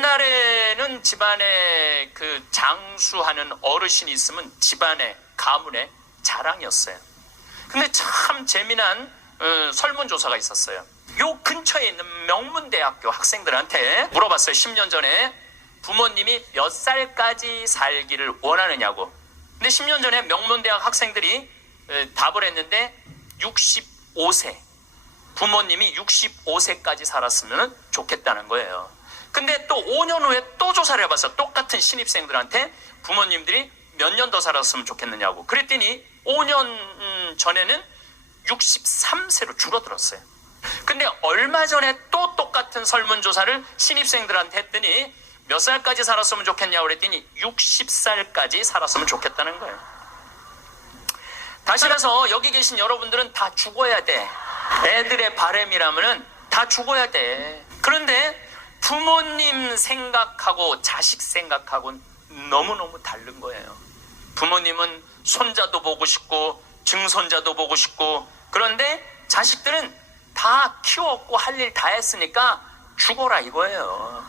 옛날에는 집안에 그 장수하는 어르신이 있으면 집안에 가문의 자랑이었어요. 근데 참 재미난 어, 설문조사가 있었어요. 요 근처에 있는 명문대학교 학생들한테 물어봤어요. 10년 전에 부모님이 몇 살까지 살기를 원하느냐고. 근데 10년 전에 명문대학 학생들이 에, 답을 했는데 65세. 부모님이 65세까지 살았으면 좋겠다는 거예요. 근데 또 5년 후에 또 조사를 해봤어. 똑같은 신입생들한테 부모님들이 몇 년 더 살았으면 좋겠느냐고. 그랬더니 5년 음, 전에는 63세로 줄어들었어요. 근데 얼마 전에 또 똑같은 설문조사를 신입생들한테 했더니 몇 살까지 살았으면 좋겠냐고 그랬더니 60살까지 살았으면 좋겠다는 거예요. 다시 말해서 여기 계신 여러분들은 다 죽어야 돼. 애들의 바램이라면은 다 죽어야 돼. 부모님 생각하고 자식 생각하고는 너무너무 다른 거예요. 부모님은 손자도 보고 싶고 증손자도 보고 싶고 그런데 자식들은 다 키웠고 할 일 다 했으니까 죽어라 이거예요.